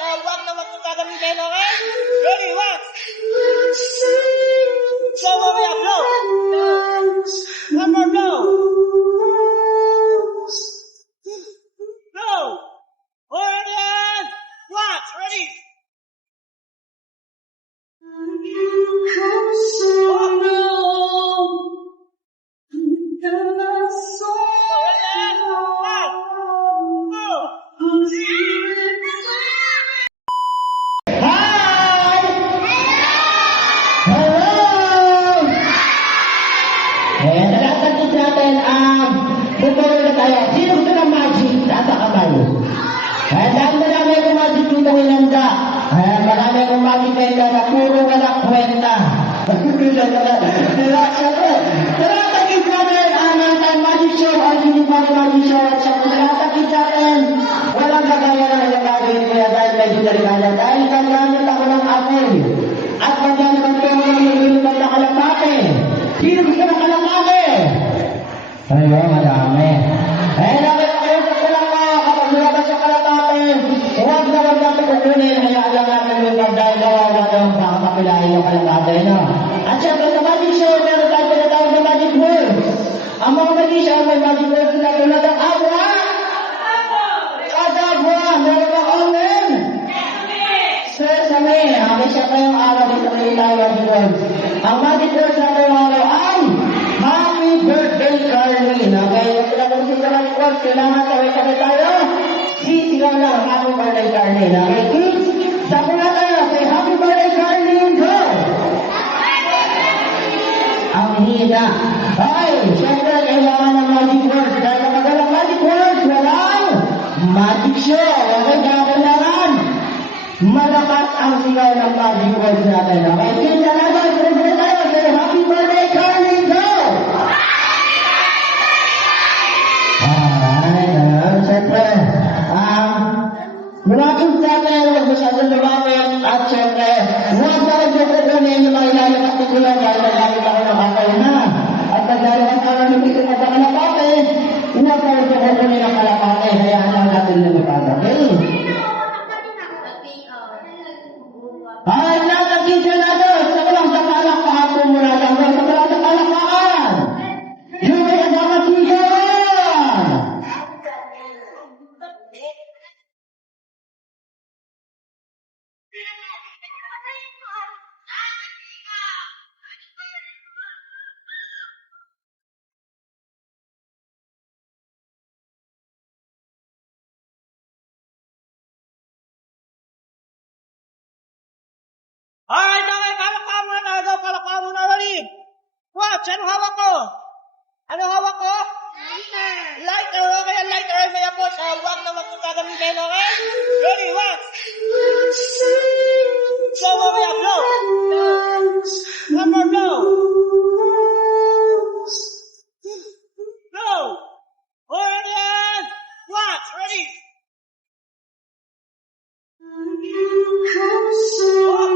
huwag na huwag mong gagamitin, okay? Ready, one. Slow mo kaya, blow. One more blow. Blow. Hold on. Watch, ready. Tutuloy na tayo. Sino gusto ng magic? Tata kamay. Dami akong magic dito inanda. Marami akong magic na inanda na puro walang kwenta. Talatakit natin ang natin magic show, ang sinipang magic show at siya talatakit natin. Walang kagaya na nagagawin kaya dahil may sinarigala. Dahil kagamit ako ng apoy. At magamit ang pera ng nililipan na kalapate. Sino gusto ng kalapate? Ayun, madami. Nakita kayo sa kalama, kapag nilabas sa kalapate, huwag na huwag natin kukunin, hayaan lang natin yung dahil gawawa ng baka mapilahin yung kalapate, no? At syempre sa magic show, meron tayo pinatawag na magic words. Ang mga magician, may magic words na tulad ng abra, kadabra, meron ng omen, sesame. Okay, syempre yung araw, dito rin tayo magic words. Ang magic words natin yung araw ay Happy Birthday, Carlene. Okay, kung pinag-usin ka ng course, kailangan kaway-kaway tayo. Sisigaw lang, Happy Birthday, Carlene. Okay, kids, sabi na tayo, say Happy Birthday, Carlene, go! Ang hina. Okay, syempre, kailangan ng magic words. Dahil kapag walang magic words, walang magic show. Okay, kaya kailangan malakas ang sigaw ng magic words natin. Okay, kids, talaga, sila tayo, say Happy Birthday, Carlene, go! Siyempre, malapit natin, huwag masyadong lumapit, at siyempre, huwag na rin kukunin yung mga ilalabas ko lang dahil nagamit ako ng kakay na. At pagdalaman ka na ng isip at kalapate, huwag na rin kukunin ang kalapate, hayaan lang natin lumipad. Okay? Ay, natagin siya natin! Sa lang sa palakpakan mo natin, sa lang sa palakpakan! Yung may agamat siya! Alright, okay, palakpakan muna tayo. Palakpakan muna, ready? Watch, anong hawak ko? Anong hawak ko? Lighter. Lighter, okay, ang lighter ay may apoy. Huwag na huwag mong gagamitin, okay? Ready, watch. Slow mo kaya, blow. One more blow. Blow. Hold on. Watch, ready? Ready? 1, 2, 3.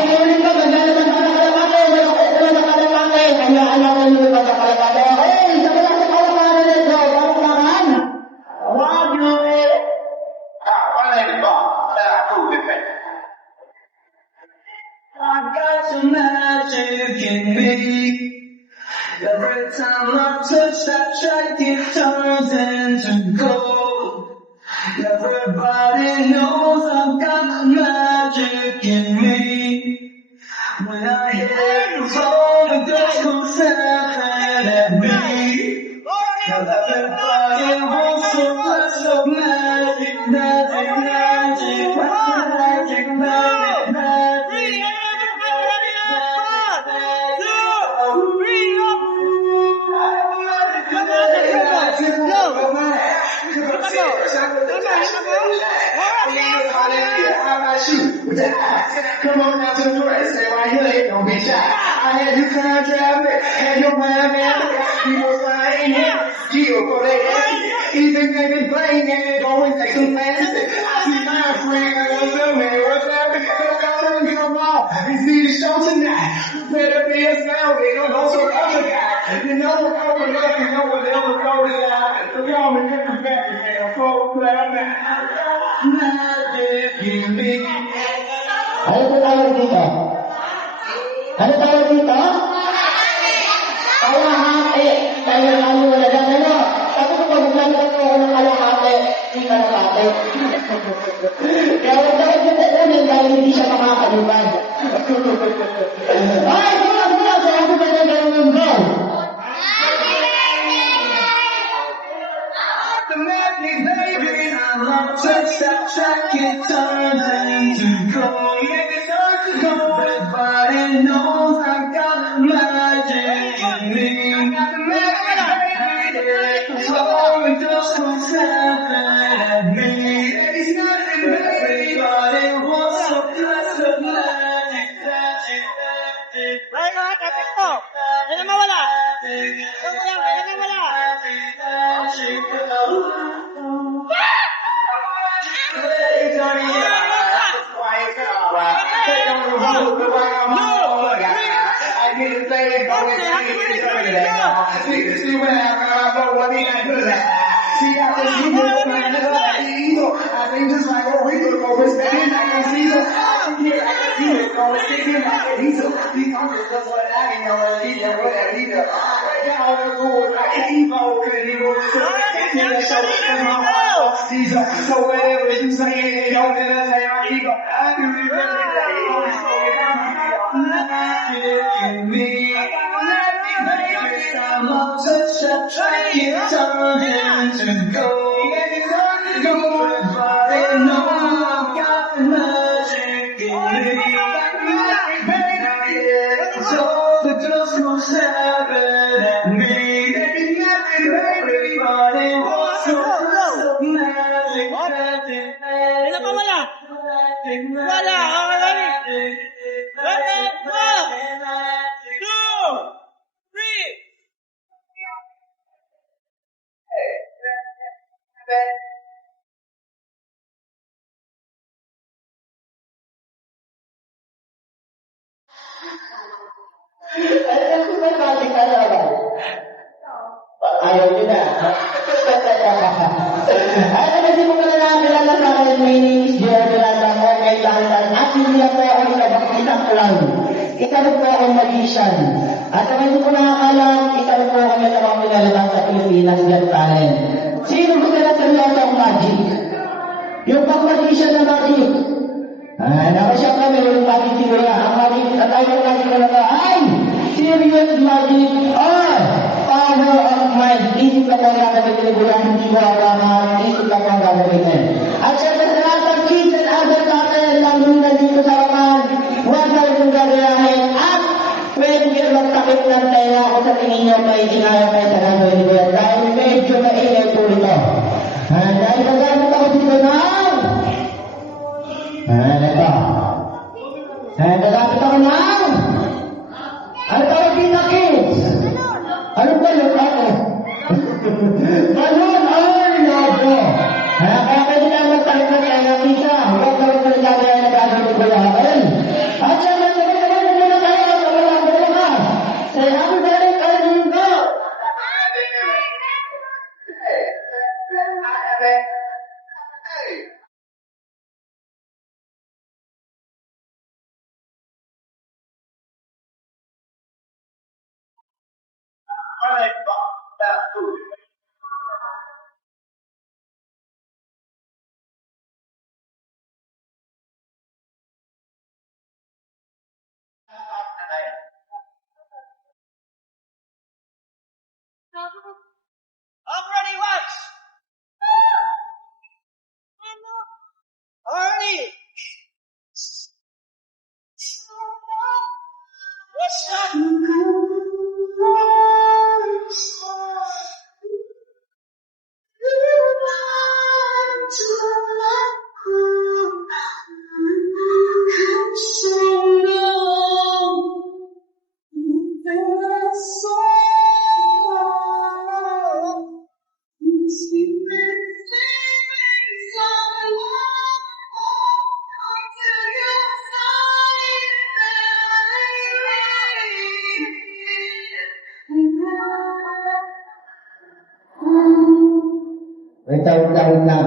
Ay, tuloy ka, maglalabas ka ng kalapate. Malapit ka ng kalapate. Kanya-anak na yung iba sa kalapate. Okay, sa mga sa kalapate nito, palakpakan. Wagyo eh. I've got some magic in me. Every time I touch that track, it turns into gold. Everybody knows I've got magic in me. When I hit the floor, the girls come snapping at me. Now everybody wants to put some magic, magic, magic, magic, magic, magic. Come on down to the door and stay right here, don't be shy. I had you come traffic, had your mind, man. People flying here, Gio for their ass. Even if it's playing and it always takes some fancy. I see my friend, what's up, man? What's happening? Come on, you see the show tonight. Better be a sound, they don't know some other guy. You know what I'm going to know what else is going on. So y'all been looking back again, folks. Magic in me. Ano po tawag dito? Ano tawag dito? Kalahati. Kaya kami wala lang ano. Sabi ko pag naglalagay ko ako ng kalahati, hindi kalahati. Kaya wag dapat dito ulit dahil hindi siya makakaliman. Ay, sila! Kaya ko ba na gano'n yung goal? The magic, baby, I love touch that track, it turns into gold. Yeah, it turns to gold. Everybody knows I got magic in me. I got the magic, baby. So it just comes snapping at me. It's nothing, baby. Everybody wants a touch of magic, magic, magic. Ay, mga kapit ko. Kaya mawala. Kaya mawala. So whatever you say, it don't matter, say I'm ego. I do me. Every time I touch that track, it turns into gold. Everybody knows I've got the magic in me. So the girls go snapping at me. Everybody wants to touch the magic, magic, Kaya mawala. Wala. Okay, ready? Ready? 1, 2, 3. Ay, kung may magic ka naman. Ayaw nyo na. Ay, hindi mo pala nakakilala sa akin. My name is Jeremy Landang or kay Landan. At hindi po ako isang clown. Isa rin po ako magician. At kung hindi ko nakakalam, isa rin po ako na nakakilala sa Pilipinas Got Talent. Sino gusto na seryoso ang magic? Yung pag-magician na magic. Naku siya kami, yung magic siguro. Ang magic, at ayaw magic na naman ay serious magic or power of mind. Isip ka lang ang nagaguligulan, hindi mo alam, isip ka lang ang gagawin. At syempre sa lahat ng kids and other couple lang yung nandito sa Roman, huwag na yung gagayahin at pwede kayo magtakip ng tayo kung sa tingin nyo may sinaya kayo sa gagawin ko yan. Dahil medyo maingay po ito. Dahil gagamit ako dito ng ito. Gagamit ako ng ano tawag dito, kids? Ano ba yun? Balloon or logo? Kaya pwede lang magtakip ng tayo ng isa. Huwag na rin nagagaya na gagawin ko yan. At syempre Already what? Already. What's that? Wait lang.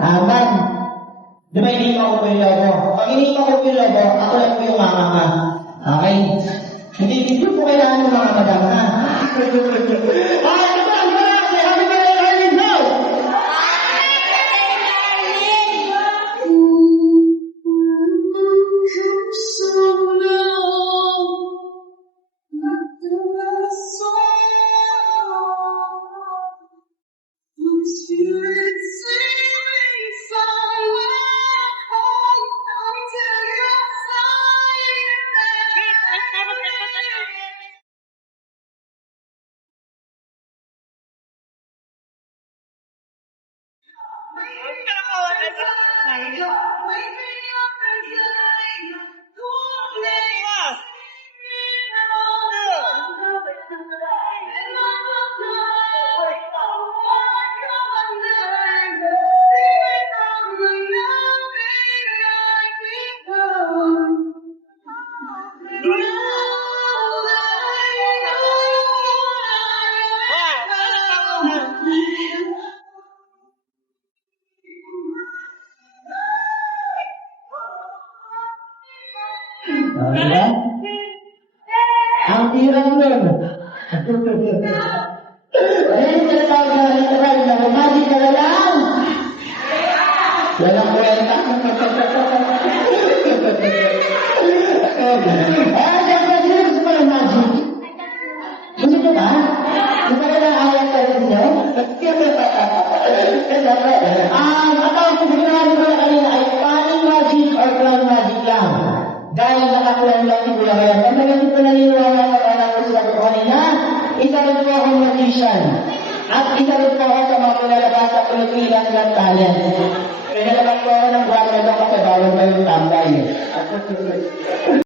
Ma'am, di ba hindi mo ako yung lobo? Pag hindi mo ako yung lobo, ako lang po yung mama ka. Okay? Hindi po kailangan ng mga madam, ha? Di ba? Happy birthday, Arlene, now! Diba? Ang hirap nun. Ayun yung tinatawag na literal na magic ka na lang. Walang kwenta. Siyempre, sino gusto mo ng magic? Gusto nyo ba? Gusto ko ng ayat sa inyo? Ang tawag ko ginawa ko na kanina ay funny magic or clown magic lang. Dahil nakakulang lang siguro kaya talagang ko naniniwala ko alam ko sila ko kanina, isa rin po akong magician. At isa rin po ako sa mga pinalabas sa Pilipinas ng talent. Pinalabas ko ako ng buwan na doon kasi bawal pa yung tambay.